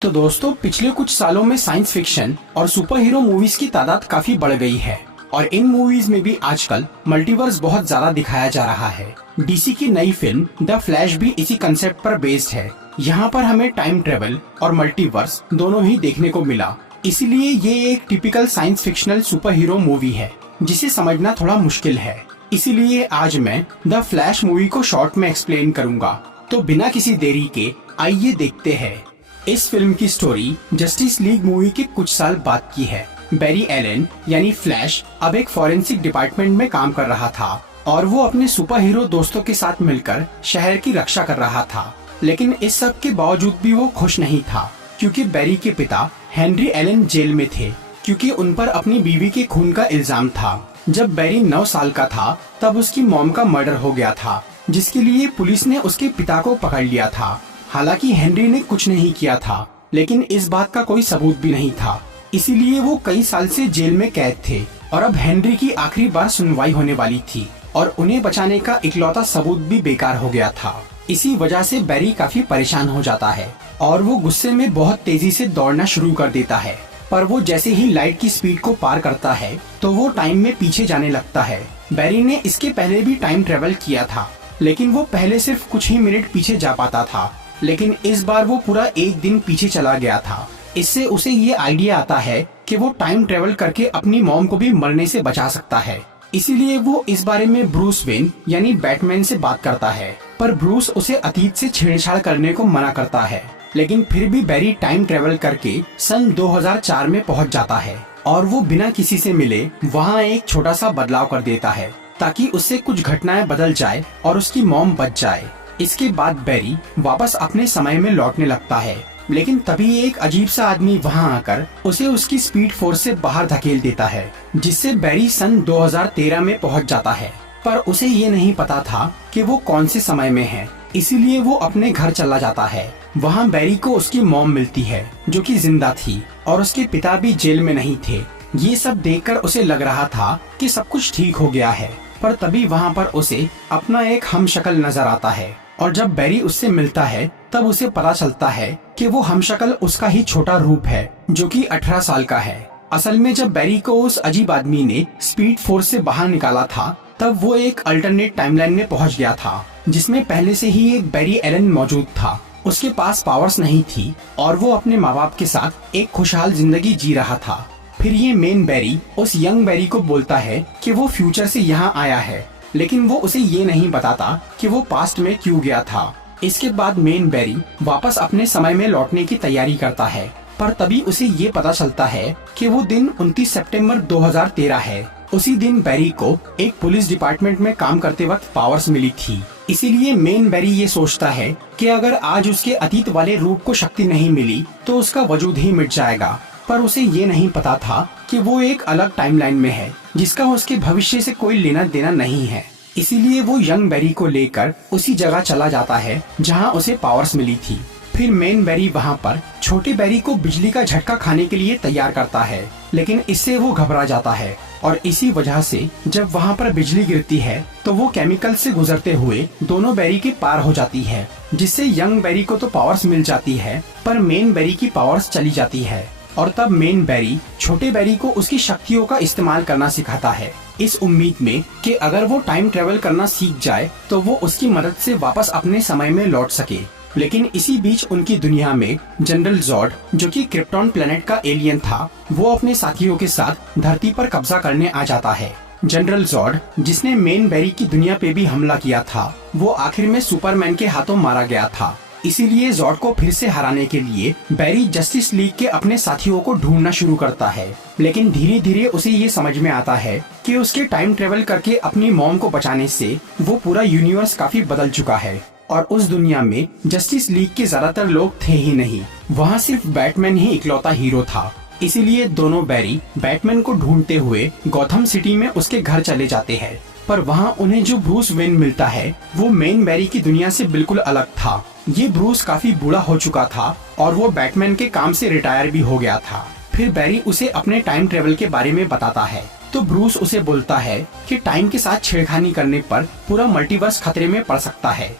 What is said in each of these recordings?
तो दोस्तों पिछले कुछ सालों में साइंस फिक्शन और सुपर हीरो मूवीज की तादाद काफी बढ़ गई है और इन मूवीज में भी आजकल मल्टीवर्स बहुत ज्यादा दिखाया जा रहा है। डीसी की नई फिल्म द फ्लैश भी इसी कंसेप्ट पर बेस्ड है। यहाँ पर हमें टाइम ट्रेवल और मल्टीवर्स दोनों ही देखने को मिला। इसीलिए ये एक typical science fictional super hero movie है जिसे समझना थोड़ा मुश्किल है। इसीलिए आज मैं द फ्लैश मूवी को शॉर्ट में एक्सप्लेन करूंगा। तो बिना किसी देरी के आइए देखते हैं। इस फिल्म की स्टोरी जस्टिस लीग मूवी के कुछ साल बाद की है। बैरी एलन यानी फ्लैश अब एक फॉरेंसिक डिपार्टमेंट में काम कर रहा था और वो अपने सुपर हीरो दोस्तों के साथ मिलकर शहर की रक्षा कर रहा था। लेकिन इस सब के बावजूद भी वो खुश नहीं था क्योंकि बैरी के पिता हेनरी एलन जेल में थे क्योंकि उन पर अपनी बीवी के खून का इल्जाम था। जब बैरी 9 साल का था तब उसकी मॉम का मर्डर हो गया था जिसके लिए पुलिस ने उसके पिता को पकड़ लिया था। हालांकि हेनरी ने कुछ नहीं किया था लेकिन इस बात का कोई सबूत भी नहीं था, इसीलिए वो कई साल से जेल में कैद थे और अब हेनरी की आखिरी बार सुनवाई होने वाली थी और उन्हें बचाने का इकलौता सबूत भी बेकार हो गया था। इसी वजह से बैरी काफी परेशान हो जाता है और वो गुस्से में बहुत तेजी से दौड़ना शुरू कर देता है। पर वो जैसे ही लाइट की स्पीड को पार करता है तो वो टाइम में पीछे जाने लगता है। बैरी ने इसके पहले भी टाइम ट्रेवल किया था लेकिन वो पहले सिर्फ कुछ ही मिनट पीछे जा पाता था, लेकिन इस बार वो पूरा एक दिन पीछे चला गया था। इससे उसे ये आइडिया आता है कि वो टाइम ट्रेवल करके अपनी मॉम को भी मरने से बचा सकता है। इसीलिए वो इस बारे में ब्रूस वेन यानी बैटमैन से बात करता है, पर ब्रूस उसे अतीत से छेड़छाड़ करने को मना करता है। लेकिन फिर भी बैरी टाइम ट्रेवल करके सन 2004 में पहुंच जाता है और वो बिना किसी से मिले वहाँ एक छोटा सा बदलाव कर देता है ताकि उससे कुछ घटनाएं बदल जाए और उसकी मॉम बच जाए। इसके बाद बैरी वापस अपने समय में लौटने लगता है, लेकिन तभी एक अजीब सा आदमी वहां आकर उसे उसकी स्पीड फोर्स से बाहर धकेल देता है जिससे बैरी सन 2013 में पहुंच जाता है। पर उसे ये नहीं पता था कि वो कौन से समय में है, इसीलिए वो अपने घर चला जाता है। वहां बैरी को उसकी मॉम मिलती है जो कि जिंदा थी और उसके पिता भी जेल में नहीं थे। ये सब देखकर उसे लग रहा था कि सब कुछ ठीक हो गया है, पर तभी वहाँ पर उसे अपना एक हमशक्ल नजर आता है और जब बैरी उससे मिलता है तब उसे पता चलता है कि वो हमशक्ल उसका ही छोटा रूप है जो कि 18 साल का है। असल में जब बैरी को उस अजीब आदमी ने स्पीड फोर्स से बाहर निकाला था तब वो एक अल्टरनेट टाइमलाइन में पहुंच गया था जिसमें पहले से ही एक बैरी एलन मौजूद था। उसके पास पावर्स नहीं थी और वो अपने माँ बाप के साथ एक खुशहाल जिंदगी जी रहा था। फिर ये मेन बैरी उस यंग बैरी को बोलता है कि वो फ्यूचर से यहाँ आया है, लेकिन वो उसे ये नहीं बताता कि वो पास्ट में क्यों गया था। इसके बाद मेन बैरी वापस अपने समय में लौटने की तैयारी करता है, पर तभी उसे ये पता चलता है कि वो दिन 29 सितंबर 2013 है। उसी दिन बैरी को एक पुलिस डिपार्टमेंट में काम करते वक्त पावर्स मिली थी। इसीलिए मेन बैरी ये सोचता है कि अगर आज उसके अतीत वाले रूप को शक्ति नहीं मिली तो उसका वजूद ही मिट जाएगा। पर उसे ये नहीं पता था कि वो एक अलग टाइमलाइन में है जिसका उसके भविष्य से कोई लेना देना नहीं है। इसीलिए वो यंग बैरी को लेकर उसी जगह चला जाता है जहां उसे पावर्स मिली थी। फिर मेन बैरी वहां पर छोटे बैरी को बिजली का झटका खाने के लिए तैयार करता है, लेकिन इससे वो घबरा जाता है और इसी वजह से जब वहां पर बिजली गिरती है तो वो केमिकल से गुजरते हुए दोनों बैरी के पार हो जाती है, जिससे यंग बैरी को तो पावर्स मिल जाती है पर मेन बैरी की पावर्स चली जाती है। और तब मेन बैरी छोटे बैरी को उसकी शक्तियों का इस्तेमाल करना सिखाता है, इस उम्मीद में कि अगर वो टाइम ट्रेवल करना सीख जाए तो वो उसकी मदद से वापस अपने समय में लौट सके। लेकिन इसी बीच उनकी दुनिया में जनरल जॉड जो कि क्रिप्टॉन प्लेनेट का एलियन था, वो अपने साथियों के साथ धरती पर कब्जा करने आ जाता है। जनरल जॉड जिसने मेन बैरी की दुनिया पे भी हमला किया था, वो आखिर में सुपरमैन के हाथों मारा गया था। इसीलिए जॉड को फिर से हराने के लिए बैरी जस्टिस लीग के अपने साथियों को ढूंढना शुरू करता है, लेकिन धीरे धीरे उसे ये समझ में आता है कि उसके टाइम ट्रेवल करके अपनी मॉम को बचाने से वो पूरा यूनिवर्स काफी बदल चुका है और उस दुनिया में जस्टिस लीग के ज्यादातर लोग थे ही नहीं, वहाँ सिर्फ बैटमैन ही इकलौता हीरो था। इसीलिए दोनों बैरी बैटमैन को ढूंढते हुए गॉथम सिटी में उसके घर चले जाते हैं, पर वहाँ उन्हें जो ब्रूस वेन मिलता है वो मेन बैरी की दुनिया से बिल्कुल अलग था। ये ब्रूस काफी बूढ़ा हो चुका था और वो बैटमैन के काम से रिटायर भी हो गया था। फिर बैरी उसे अपने टाइम ट्रेवल के बारे में बताता है तो ब्रूस उसे बोलता है कि टाइम के साथ छेड़खानी करने पर पूरा मल्टीवर्स खतरे में पड़ सकता है।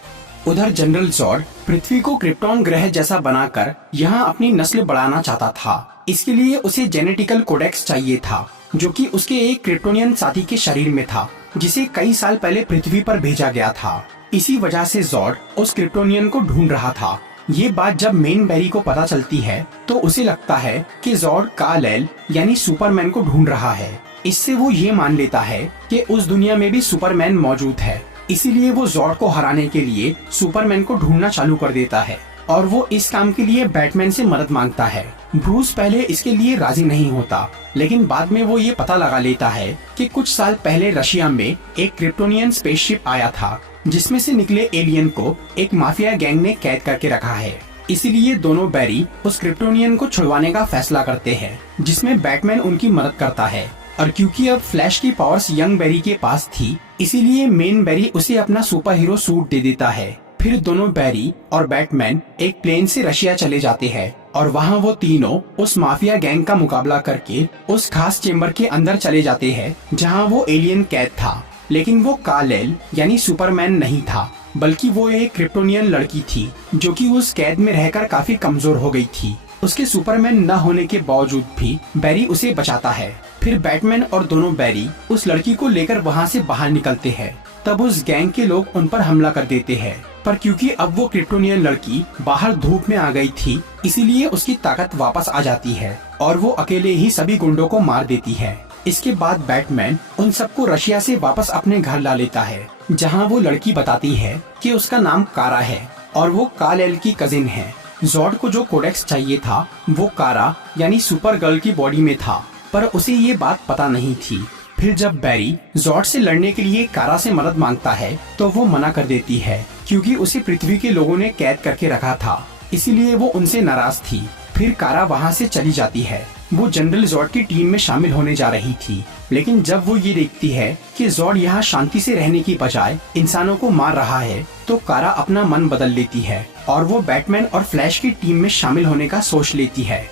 उधर जनरल जॉर्ड पृथ्वी को क्रिप्टॉन ग्रह जैसा बनाकर यहाँ अपनी नस्ल बढ़ाना चाहता था। इसके लिए उसे जेनेटिकल कोडेक्स चाहिए था, जो कि उसके एक क्रिप्टोनियन साथी के शरीर में था, जिसे कई साल पहले पृथ्वी पर भेजा गया था। इसी वजह से जॉर्ड उस क्रिप्टोनियन को ढूंढ रहा था। ये बात जब मेन बैरी को पता चलती है तो उसे लगता है कि जॉर्ड काल-एल यानी सुपरमैन को ढूंढ रहा है। इससे वो ये मान लेता है कि उस दुनिया में भी सुपरमैन मौजूद है। इसीलिए वो जॉर्ड को हराने के लिए सुपरमैन को ढूंढना चालू कर देता है और वो इस काम के लिए बैटमैन से मदद मांगता है। ब्रूस पहले इसके लिए राजी नहीं होता, लेकिन बाद में वो ये पता लगा लेता है कि कुछ साल पहले रशिया में एक क्रिप्टोनियन स्पेसशिप आया था, जिसमें से निकले एलियन को एक माफिया गैंग ने कैद करके रखा है। इसीलिए दोनों बैरी उस क्रिप्टोनियन को छुड़वाने का फैसला करते हैं, जिसमें बैटमैन उनकी मदद करता है। और क्योंकि अब फ्लैश की पावर्स यंग बैरी के पास थी, इसीलिए मेन बैरी उसे अपना सुपर हीरो सूट दे देता है। फिर दोनों बैरी और बैटमैन एक प्लेन से रशिया चले जाते हैं और वहाँ वो तीनों उस माफिया गैंग का मुकाबला करके उस खास चेम्बर के अंदर चले जाते हैं जहाँ वो एलियन कैद था। लेकिन वो काल-एल यानी सुपरमैन नहीं था, बल्कि वो एक क्रिप्टोनियन लड़की थी जो कि उस कैद में रहकर काफी कमजोर हो गई थी। उसके सुपरमैन न होने के बावजूद भी बैरी उसे बचाता है। फिर बैटमैन और दोनों बैरी उस लड़की को लेकर वहाँ से बाहर निकलते हैं। तब उस गैंग के लोग उन पर हमला कर देते हैं, पर क्योंकि अब वो क्रिप्टोनियन लड़की बाहर धूप में आ गई थी, इसीलिए उसकी ताकत वापस आ जाती है और वो अकेले ही सभी गुंडों को मार देती है। इसके बाद बैटमैन उन सबको रशिया से वापस अपने घर ला लेता है, जहाँ वो लड़की बताती है कि उसका नाम कारा है और वो काल-एल की कजिन है। जॉर्ड को जो कोडेक्स चाहिए था वो कारा यानी सुपर गर्ल की बॉडी में था, पर उसे ये बात पता नहीं थी। फिर जब बैरी जॉर्ड से लड़ने के लिए कारा से मदद मांगता है तो वो मना कर देती है, क्योंकि उसे पृथ्वी के लोगों ने कैद करके रखा था, इसीलिए वो उनसे नाराज थी। फिर कारा वहाँ से चली जाती है। वो जनरल जॉर्ड की टीम में शामिल होने जा रही थी, लेकिन जब वो ये देखती है कि जॉर्ड यहाँ शांति से रहने की बजाय इंसानों को मार रहा है, तो कारा अपना मन बदल लेती है और वो बैटमैन और फ्लैश की टीम में शामिल होने का सोच लेती है।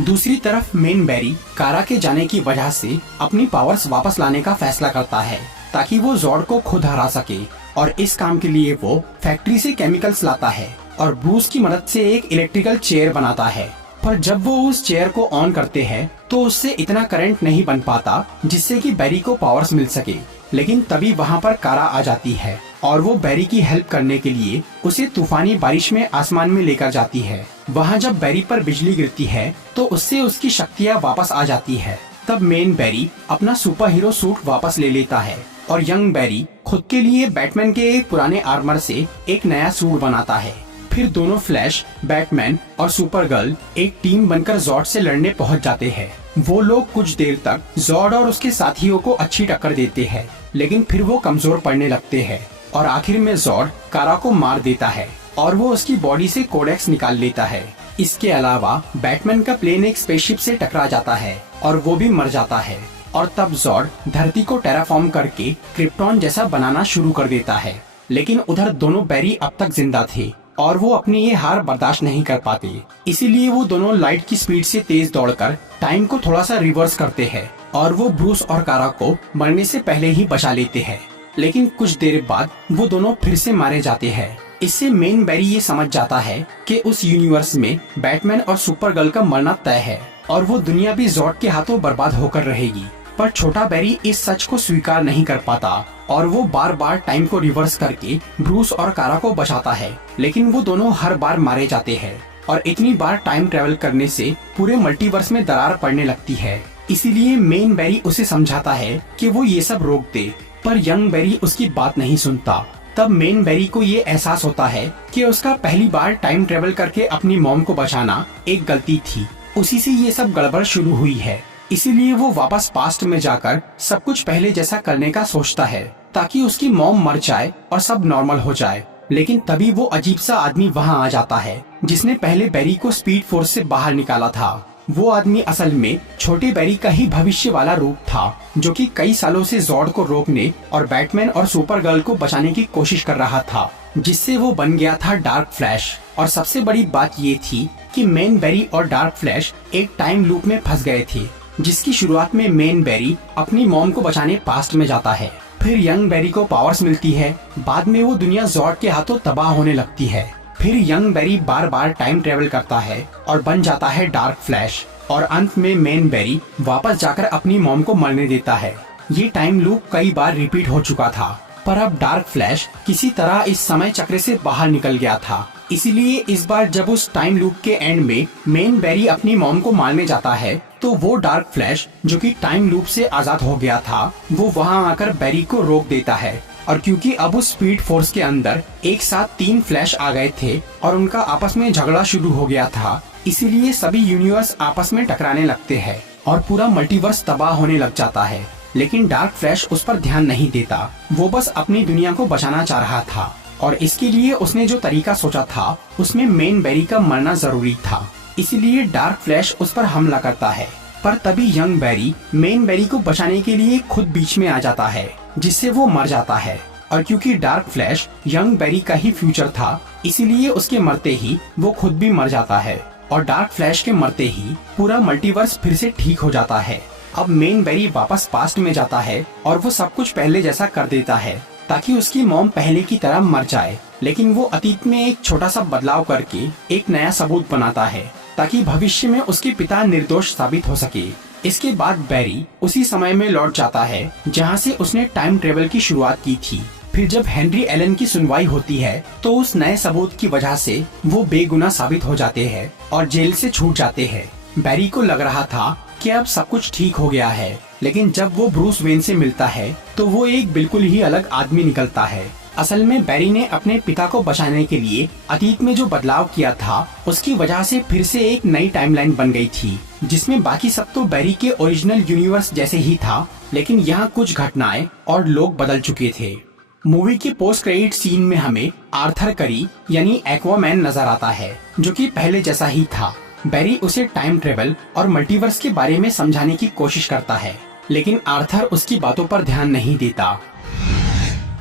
दूसरी तरफ मेन बैरी कारा के जाने की वजह से अपनी पावर्स वापस लाने का फैसला करता है, ताकि वो जॉर्ड को खुद हरा सके। और इस काम के लिए वो फैक्ट्री से केमिकल्स लाता है और ब्रूस की मदद से एक इलेक्ट्रिकल चेयर बनाता है। पर जब वो उस चेयर को ऑन करते हैं तो उससे इतना करंट नहीं बन पाता जिससे कि बैरी को पावर्स मिल सके। लेकिन तभी वहाँ पर कारा आ जाती है और वो बैरी की हेल्प करने के लिए उसे तूफानी बारिश में आसमान में लेकर जाती है। वहाँ जब बैरी पर बिजली गिरती है तो उससे उसकी शक्तियाँ वापस आ जाती है। तब मेन बैरी अपना सुपर हीरो सूट वापस ले लेता है और यंग बैरी खुद के लिए बैटमैन के एक पुराने आर्मर से एक नया सूट बनाता है। फिर दोनों फ्लैश, बैटमैन और सुपर गर्ल एक टीम बनकर जॉर्ड से लड़ने पहुंच जाते हैं। वो लोग कुछ देर तक जॉर्ड और उसके साथियों को अच्छी टक्कर देते हैं, लेकिन फिर वो कमजोर पड़ने लगते हैं और आखिर में जॉर्ड कारा को मार देता है और वो उसकी बॉडी से कोडेक्स निकाल लेता है। इसके अलावा बैटमैन का प्लेन एक स्पेसशिप से टकरा जाता है और वो भी मर जाता है। और तब जॉर्ड धरती को टेराफॉर्म करके क्रिप्टॉन जैसा बनाना शुरू कर देता है। लेकिन उधर दोनों बैरी अब तक जिंदा थे और वो अपनी ये हार बर्दाश्त नहीं कर पाते, इसीलिए वो दोनों लाइट की स्पीड से तेज दौड़कर टाइम को थोड़ा सा रिवर्स करते हैं और वो ब्रूस और कारा को मरने से पहले ही बचा लेते हैं। लेकिन कुछ देर बाद वो दोनों फिर से मारे जाते हैं। इससे मेन बैरी ये समझ जाता है कि उस यूनिवर्स में बैटमैन और सुपर गर्ल का मरना तय है और वो दुनिया भी जॉर्ड के हाथों बर्बाद होकर रहेगी। पर छोटा बैरी इस सच को स्वीकार नहीं कर पाता और वो बार बार टाइम को रिवर्स करके ब्रूस और कारा को बचाता है, लेकिन वो दोनों हर बार मारे जाते हैं और इतनी बार टाइम ट्रेवल करने से पूरे मल्टीवर्स में दरार पड़ने लगती है। इसीलिए मेन बैरी उसे समझाता है कि वो ये सब रोक दे, पर यंग बैरी उसकी बात नहीं सुनता। तब मेन बैरी को ये एहसास होता है कि उसका पहली बार टाइम ट्रेवल करके अपनी मॉम को बचाना एक गलती थी। उसी से ये सब गड़बड़ शुरू हुई है। इसीलिए वो वापस पास्ट में जाकर सब कुछ पहले जैसा करने का सोचता है, ताकि उसकी मॉम मर जाए और सब नॉर्मल हो जाए। लेकिन तभी वो अजीब सा आदमी वहाँ आ जाता है जिसने पहले बैरी को स्पीड फोर्स से बाहर निकाला था। वो आदमी असल में छोटे बैरी का ही भविष्य वाला रूप था, जो कि कई सालों से जॉर्ड को रोकने और बैटमैन और सुपर गर्ल को बचाने की कोशिश कर रहा था, जिससे वो बन गया था डार्क फ्लैश। और सबसे बड़ी बात ये थी कि मेन बैरी और डार्क फ्लैश एक टाइम लूप में फंस गए थे, जिसकी शुरुआत में मेन बैरी अपनी मॉम को बचाने पास्ट में जाता है फिर यंग बैरी को पावर्स मिलती है। बाद में वो दुनिया जॉर्ड के हाथों तबाह होने लगती है। फिर यंग बैरी बार बार टाइम ट्रेवल करता है और बन जाता है डार्क फ्लैश, और अंत में मेन बैरी वापस जाकर अपनी मॉम को मरने देता है। ये टाइम लूप कई बार रिपीट हो चुका था, पर अब डार्क फ्लैश किसी तरह इस समय चक्र से बाहर निकल गया था। इसीलिए इस बार जब उस टाइम लूप के एंड में मेन बैरी अपनी मॉम को मारने जाता है, तो वो डार्क फ्लैश जो कि टाइम लूप से आजाद हो गया था, वो वहाँ आकर बैरी को रोक देता है। और क्योंकि अब उस स्पीड फोर्स के अंदर एक साथ 3 फ्लैश आ गए थे और उनका आपस में झगड़ा शुरू हो गया था, इसीलिए सभी यूनिवर्स आपस में टकराने लगते हैं और पूरा मल्टीवर्स तबाह होने लग जाता है। लेकिन डार्क फ्लैश उस पर ध्यान नहीं देता, वो बस अपनी दुनिया को बचाना चाह रहा था, और इसके लिए उसने जो तरीका सोचा था उसमें मेन बैरी का मरना जरूरी था। इसीलिए डार्क फ्लैश उस पर हमला करता है, पर तभी यंग बैरी मेन बैरी को बचाने के लिए खुद बीच में आ जाता है, जिससे वो मर जाता है। और क्योंकि डार्क फ्लैश यंग बैरी का ही फ्यूचर था, इसीलिए उसके मरते ही वो खुद भी मर जाता है, और डार्क फ्लैश के मरते ही पूरा मल्टीवर्स फिर से ठीक हो जाता है। अब मेन बैरी वापस पास्ट में जाता है और वो सब कुछ पहले जैसा कर देता है, ताकि उसकी मॉम पहले की तरह मर जाए। लेकिन वो अतीत में एक छोटा सा बदलाव करके एक नया सबूत बनाता है, ताकि भविष्य में उसके पिता निर्दोष साबित हो सके। इसके बाद बैरी उसी समय में लौट जाता है जहाँ से उसने टाइम ट्रेवल की शुरुआत की थी। फिर जब हेनरी एलन की सुनवाई होती है, तो उस नए सबूत की वजह से वो बेगुनाह साबित हो जाते हैं और जेल से छूट जाते हैं। बैरी को लग रहा था कि अब सब कुछ ठीक हो गया है, लेकिन जब वो ब्रूस वेन से मिलता है तो वो एक बिल्कुल ही अलग आदमी निकलता है। असल में बैरी ने अपने पिता को बचाने के लिए अतीत में जो बदलाव किया था, उसकी वजह से फिर से एक नई टाइमलाइन बन गई थी, जिसमें बाकी सब तो बैरी के ओरिजिनल यूनिवर्स जैसे ही था, लेकिन यहाँ कुछ घटनाएं और लोग बदल चुके थे। मूवी के पोस्ट क्रेडिट सीन में हमें आर्थर करी यानी एक्वामैन नजर आता है, जो कि पहले जैसा ही था। बैरी उसे टाइम ट्रेवल और मल्टीवर्स के बारे में समझाने की कोशिश करता है, लेकिन आर्थर उसकी बातों पर ध्यान नहीं देता।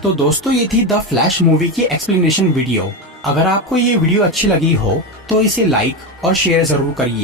तो दोस्तों, ये थी द फ्लैश मूवी की एक्सप्लेनेशन वीडियो। अगर आपको ये वीडियो अच्छी लगी हो तो इसे लाइक और शेयर जरूर करिए।